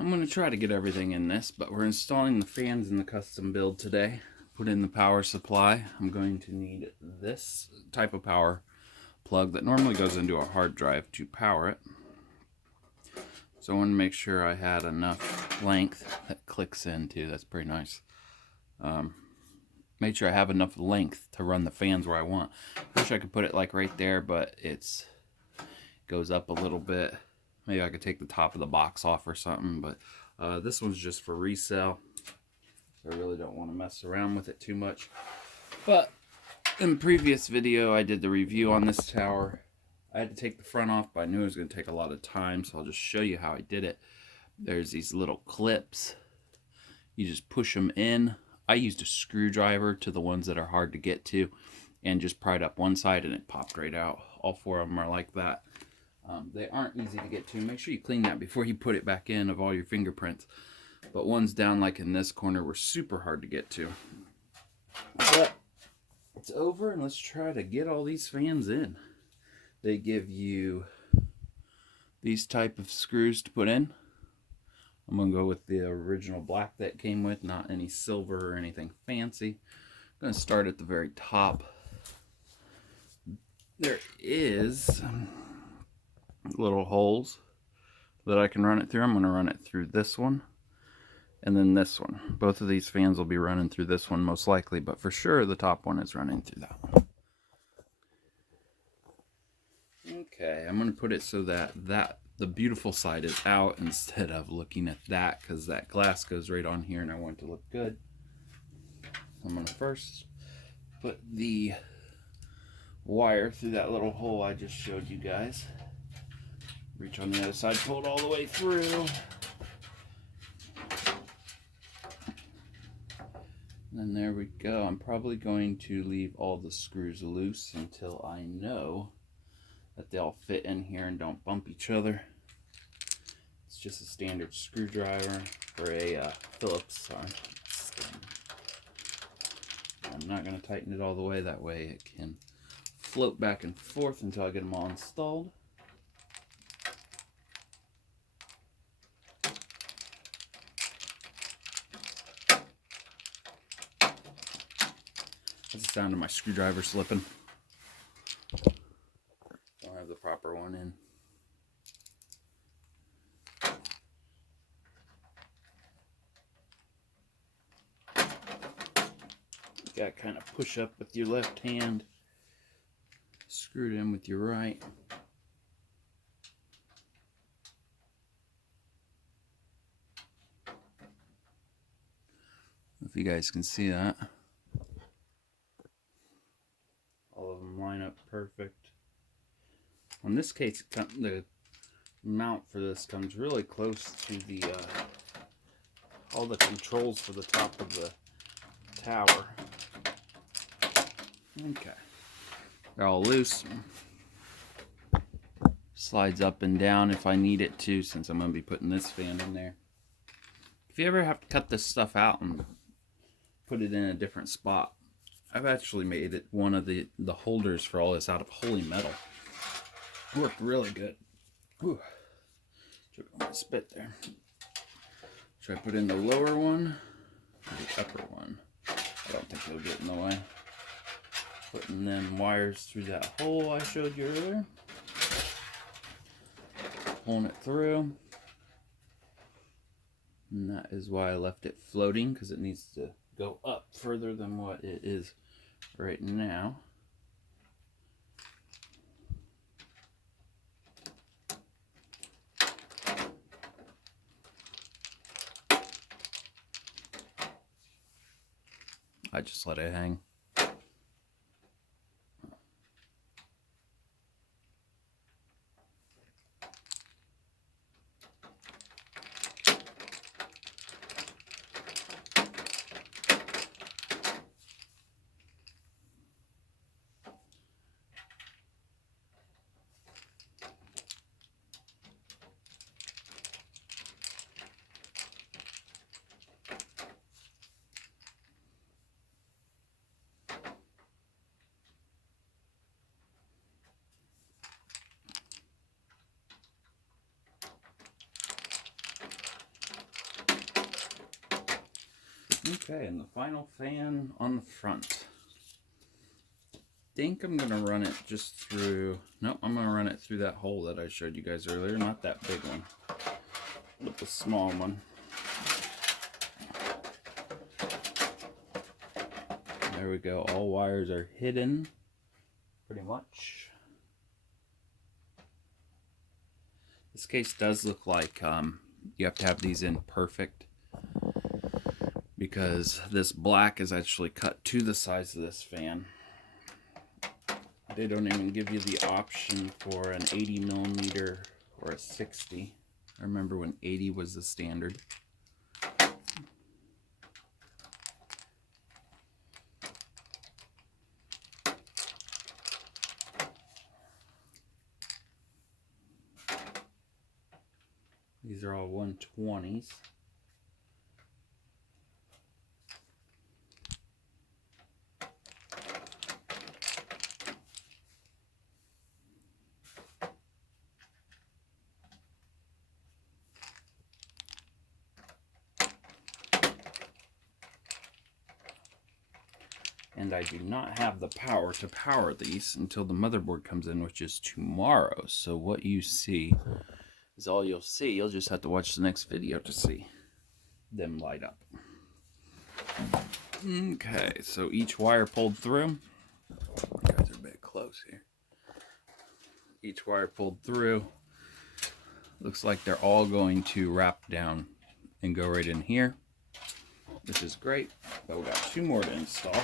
I'm going to try to get everything in this, but we're installing the fans in the custom build today. Put in the power supply. I'm going to need this type of power plug that normally goes into a hard drive to power it. So I want to make sure I had enough length that clicks into. That's pretty nice. Make sure I have enough length to run the fans where I want. Wish I could put it like right there, but it goes up a little bit. Maybe I could take the top of the box off or something, but this one's just for resale. I really don't want to mess around with it too much. But in the previous video, I did the review on this tower. I had to take the front off, but I knew it was going to take a lot of time, so I'll just show you how I did it. There's these little clips. You just push them in. I used a screwdriver to the ones that are hard to get to and just pried up one side and it popped right out. All four of them are like that. They aren't easy to get to. Make sure you clean that before you put it back in of all your fingerprints. But ones down like in this corner were super hard to get to. But it's over, and let's try to get all these fans in. They give you these type of screws to put in. I'm going to go with the original black that came with, not any silver or anything fancy. I'm going to start at the very top. There is little holes that I can run it through. I'm going to run it through this one and then this one. Both of these fans will be running through this one most likely, but for sure the top one is running through that one. Okay, I'm going to put it so that the beautiful side is out instead of looking at that, because that glass goes right on here and I want it to look good. I'm going to first put the wire through that little hole I just showed you guys. Reach on the other side, pull it all the way through. And there we go. I'm probably going to leave all the screws loose until I know that they all fit in here and don't bump each other. It's just a standard screwdriver or a Phillips. I'm not going to tighten it all the way. That way it can float back and forth until I get them all installed. That's the sound of my screwdriver slipping. Don't have the proper one in. You gotta kind of push up with your left hand, screw it in with your right. If you guys can see that. All of them line up perfect. In this case, the mount for this comes really close to the all the controls for the top of the tower. Okay, they're all loose. Slides up and down if I need it to, since I'm going to be putting this fan in there. If you ever have to cut this stuff out and put it in a different spot, I've actually made it one of the holders for all this out of holy metal. Worked really good. Whew. Took my spit there. Should I put in the lower one or the upper one? I don't think they'll get in the way. Putting them wires through that hole I showed you earlier. Pulling it through. And that is why I left it floating, because it needs to go up further than what it is right now. I just let it hang. Okay, and the final fan on the front. I think I'm gonna run it just through, nope, I'm gonna run it through that hole that I showed you guys earlier, not that big one, but the small one. There we go, all wires are hidden, pretty much. This case does look like you have to have these in perfect, because this black is actually cut to the size of this fan. They don't even give you the option for an 80 millimeter or a 60. I remember when 80 was the standard. These are all 120s. And I do not have the power to power these until the motherboard comes in, which is tomorrow. So what you see is all you'll see. You'll just have to watch the next video to see them light up. Okay, so each wire pulled through. You guys are a bit close here. Each wire pulled through. Looks like they're all going to wrap down and go right in here, which is great. But we got 2 more to install.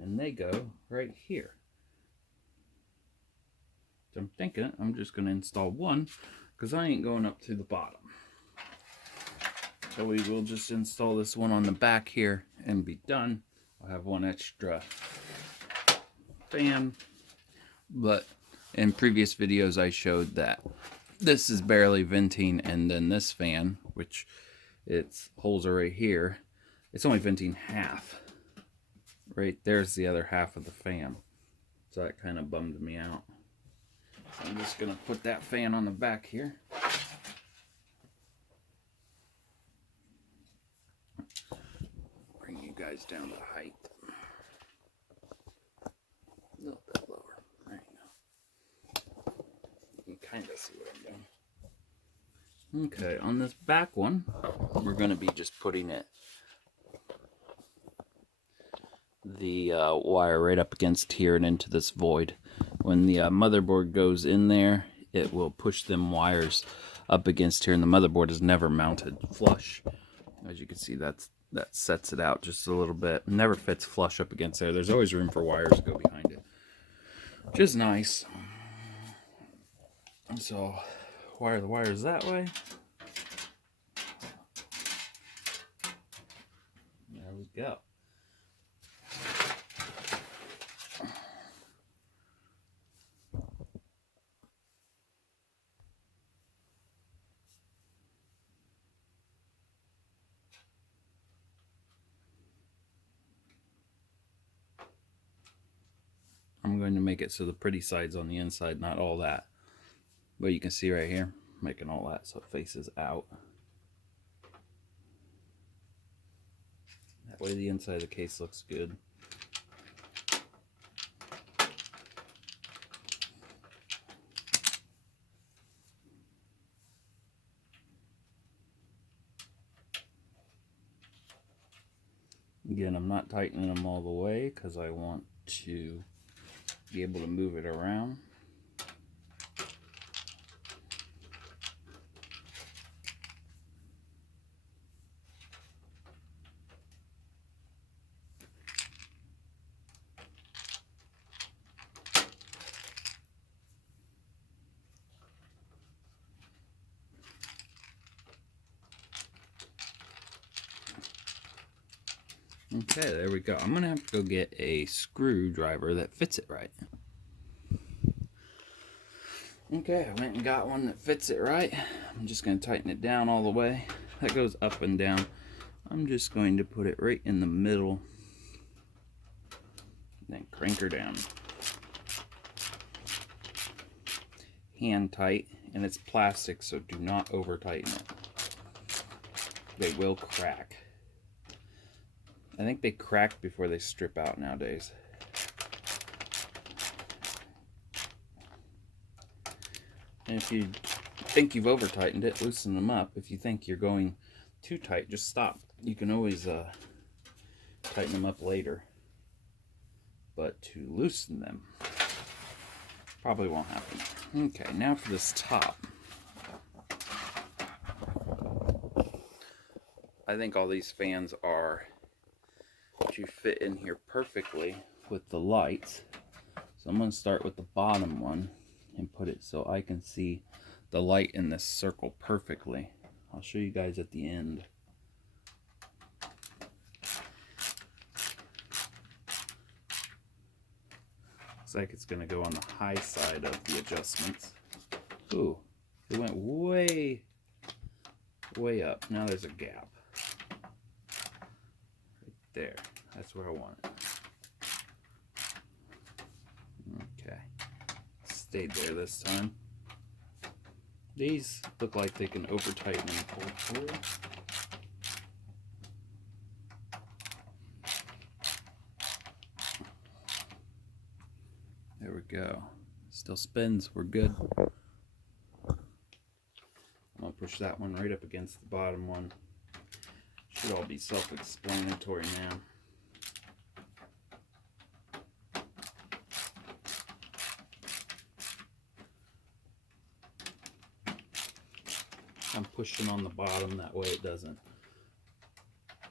And they go right here. So I'm thinking I'm just going to install one, because I ain't going up to the bottom. So we will just install this one on the back here and be done. I'll have one extra fan, but in previous videos I showed that this is barely venting, and then this fan, which its holes are right here, it's only venting half. Right there's the other half of the fan, so that kind of bummed me out. I'm just gonna put that fan on the back here. Bring you guys down to height. A little bit lower. There you go. You can kind of see what I'm doing. Okay, on this back one, we're gonna be just putting it the wire right up against here and into this void. When the motherboard goes in there, it will push them wires up against here, and the motherboard is never mounted flush. As you can see, that sets it out just a little bit. It never fits flush up against there. There's always room for wires to go behind it, which is nice. So wire the wires that way. There we go. I'm going to make it so the pretty side's on the inside, not all that. But you can see right here, making all that so it faces out. That way the inside of the case looks good. Again, I'm not tightening them all the way because I want to be able to move it around. Okay, there we go. I'm gonna have to go get a screwdriver that fits it right. Okay, I went and got one that fits it right. I'm just gonna tighten it down all the way. That goes up and down. I'm just going to put it right in the middle, then crank her down. hand tight, and it's plastic, so do not over tighten it. They will crack. I think they crack before they strip out nowadays. And if you think you've over tightened it, loosen them up. If you think you're going too tight, just stop. You can always tighten them up later. But to loosen them probably won't happen. Okay, now for this top. I think all these fans are to fit in here perfectly with the lights. So I'm going to start with the bottom one and put it so I can see the light in this circle perfectly. I'll show you guys at the end. Looks like it's going to go on the high side of the adjustments. Ooh, it went way up. Now there's a gap. Right there. That's where I want it. Okay. Stayed there this time. These look like they can over tighten and pull through. There we go. Still spins. We're good. I'm going to push that one right up against the bottom one. Should all be self-explanatory now. I'm pushing on the bottom, that way it doesn't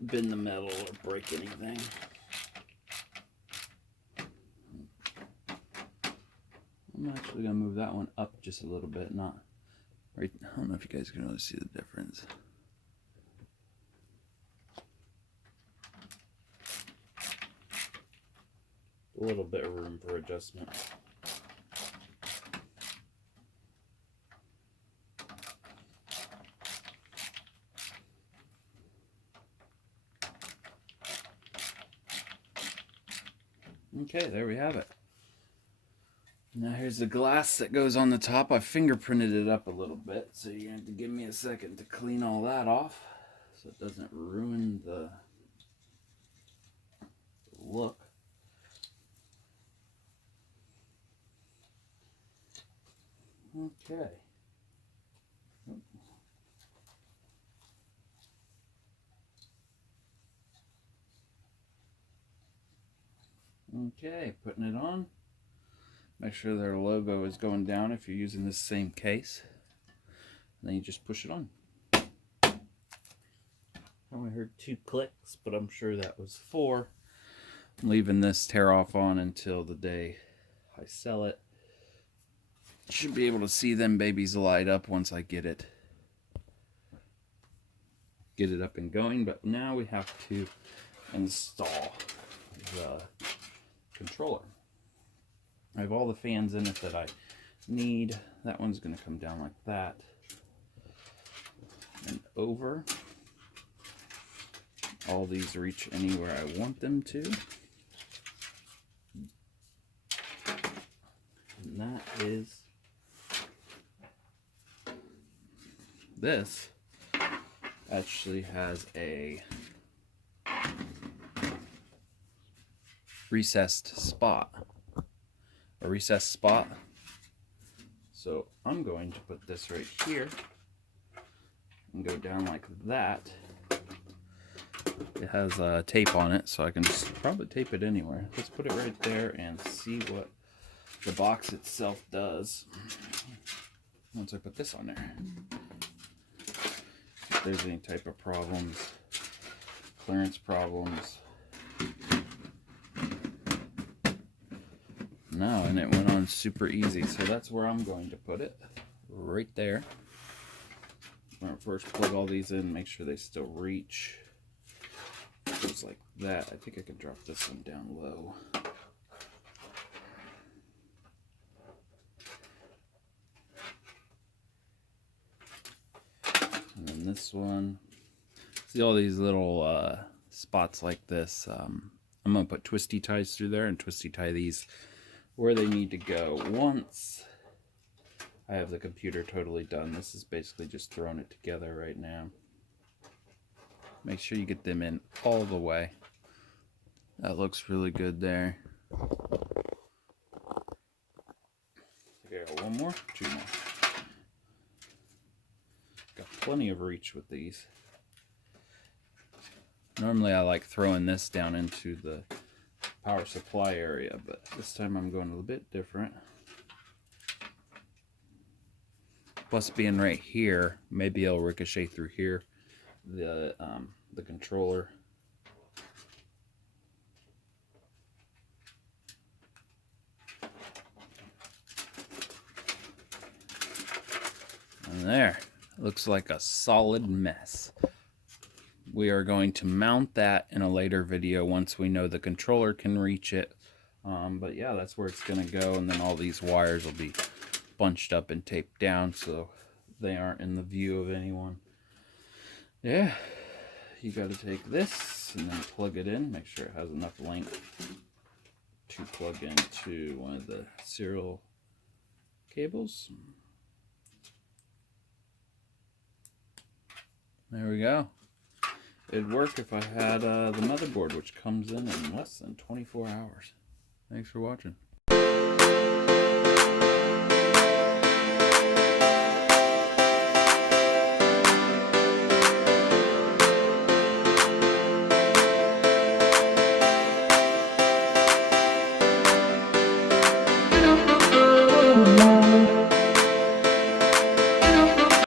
bend the metal or break anything. I'm actually going to move that one up just a little bit, not right. I don't know if you guys can really see the difference. A little bit of room for adjustment. Okay, there we have it. Now here's the glass that goes on the top. I fingerprinted it up a little bit, so you have to give me a second to clean all that off so it doesn't ruin the look. Okay. Okay, putting it on. Make sure their logo is going down if you're using this same case. And then you just push it on. I only heard 2 clicks, but I'm sure that was 4. I'm leaving this tear off on until the day I sell it. Should be able to see them babies light up once I get it up and going. But now we have to install the controller. I have all the fans in it that I need. That one's going to come down like that and over. All these reach anywhere I want them to. And that is this. Actually has a recessed spot. So I'm going to put this right here and go down like that. It has tape on it, so I can just probably tape it anywhere. Let's put it right there and see what the box itself does once I put this on there. If there's any type of problems, clearance problems. No, and it went on super easy, so that's where I'm going to put it, right there. I'm going to first plug all these in, make sure they still reach. Just like that. I think I can drop this one down low. And then this one. See all these little spots like this. I'm going to put twisty ties through there and twisty tie these where they need to go. Once I have the computer totally done. This is basically just throwing it together right now. Make sure you get them in all the way. That looks really good there. Okay, one more, two more. Got plenty of reach with these. Normally I like throwing this down into the power supply area, but this time I'm going a little bit different. Plus being right here, maybe it'll ricochet through here, the controller. And there, looks like a solid mess. We are going to mount that in a later video once we know the controller can reach it. But yeah, that's where it's going to go, and then all these wires will be bunched up and taped down so they aren't in the view of anyone. Yeah, you got to take this and then plug it in, make sure it has enough length to plug into one of the serial cables. There we go. It'd work if I had the motherboard, which comes in less than 24 hours. Thanks for watching.